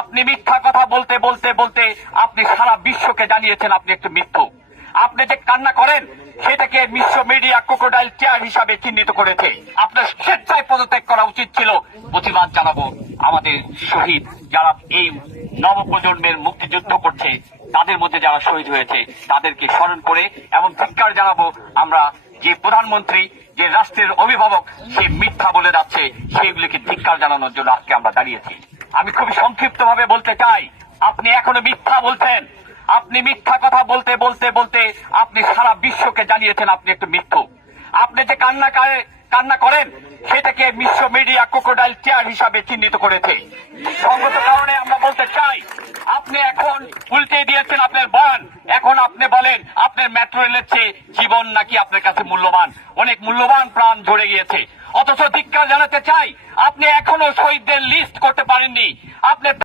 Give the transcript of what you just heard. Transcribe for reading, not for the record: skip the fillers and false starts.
আপনি মিথ্যা কথা বলতে বলতে বলতে আপনি সারা বিশ্বকে জানিয়েছেন আপনি একটু মিথ্যু। আপনি যে কান্না করেন সেটাকে বিশ্ব মিডিয়া ক্রোকোডাইল টিয়ার হিসাবে চিহ্নিত করেছে। আপনার স্বেচ্ছায় পদত্যাগ করা উচিত ছিল। প্রতিবাদ জানাবো আমাদের শহীদ যারা এই নবপ্রজন্মের মুক্তিযুদ্ধ করছে, তাদের মধ্যে যারা শহীদ হয়েছে তাদেরকে স্মরণ করে, এবং ধিক্কার জানাবো আমরা যে প্রধানমন্ত্রী, যে রাষ্ট্রের অভিভাবক, সে মিথ্যা বলে যাচ্ছে, সেগুলিকে ধিক্কার জানানোর জন্য আজকে আমরা দাঁড়িয়েছি। আমি খুবই সংক্ষিপ্ত ভাবে বলতে চাই, আপনি এখনো মিথ্যা বলছেন। আপনি মিথ্যা কথা বলতে বলতে বলতে আপনি সারা বিশ্বকে জানিয়েছেন আপনি একটু মিথ্যু। আপনি যে কান্না করেন সেটাকে বিশ্ব মিডিয়া ক্রোকোডাইল টিয়ার হিসাবে চিহ্নিত করেছে। সঙ্গত কারণে আমরা বলতে চাই, আপনি এখন উল্টে দিয়েছেন আপনার বয়ান। এখন আপনি বলেন আপনার মেট্রো রেলের চেয়ে জীবন নাকি আপনার কাছে মূল্যবান, অনেক মূল্যবান প্রাণ ঝরে গিয়েছে। অথচ ধিক্কার জানাতে চাই, আপনি এখনো শহীদদের লিস্ট করতে পারেননি। আপনি